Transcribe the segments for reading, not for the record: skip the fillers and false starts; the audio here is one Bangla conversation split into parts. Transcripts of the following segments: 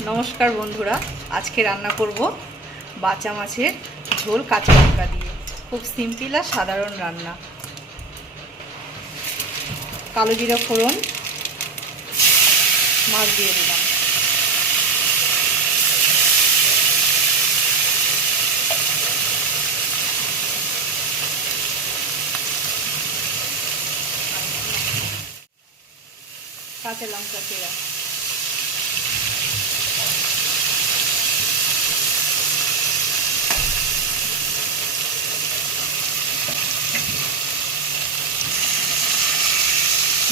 নমস্কার বন্ধুরা, আজকে রান্না করব বাঁচা মাছের ঝোল কাঁচা লঙ্কা দিয়ে। খুব সিম্পল আর সাধারণ রান্না। কালো জিরা ফোড়ন, মাছ দিয়ে দিলাম। কাঁচা লঙ্কা চেরা,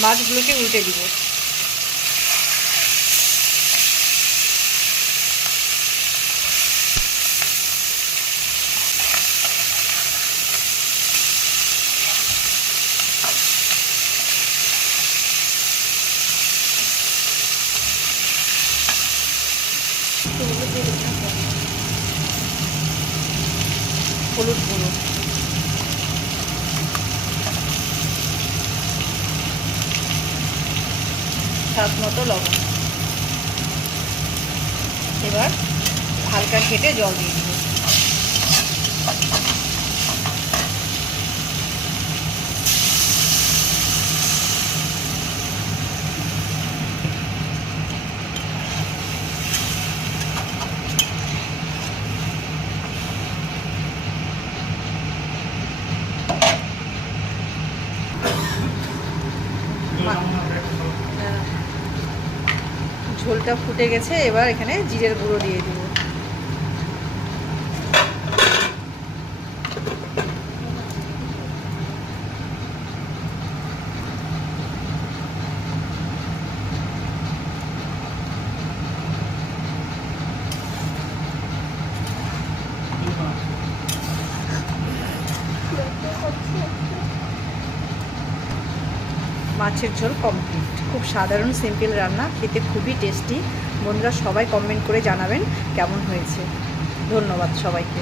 মাছগুলোকে উল্টে দিব। হলুদ গুঁড়ো, স্বাদ মতো লবণ। এবার হালকা ঘেটে জল দিয়ে দিব। ঝোলটা ফুটে গেছে, এবার এখানে জিরের গুঁড়ো দিয়ে দিব। মাছের ঝোল কমপ্লিট। খুব সাধারণ সিম্পল রান্না, খেতে খুবই টেস্টি। বন্ধুরা সবাই কমেন্ট করে জানাবেন কেমন হয়েছে। ধন্যবাদ সবাইকে।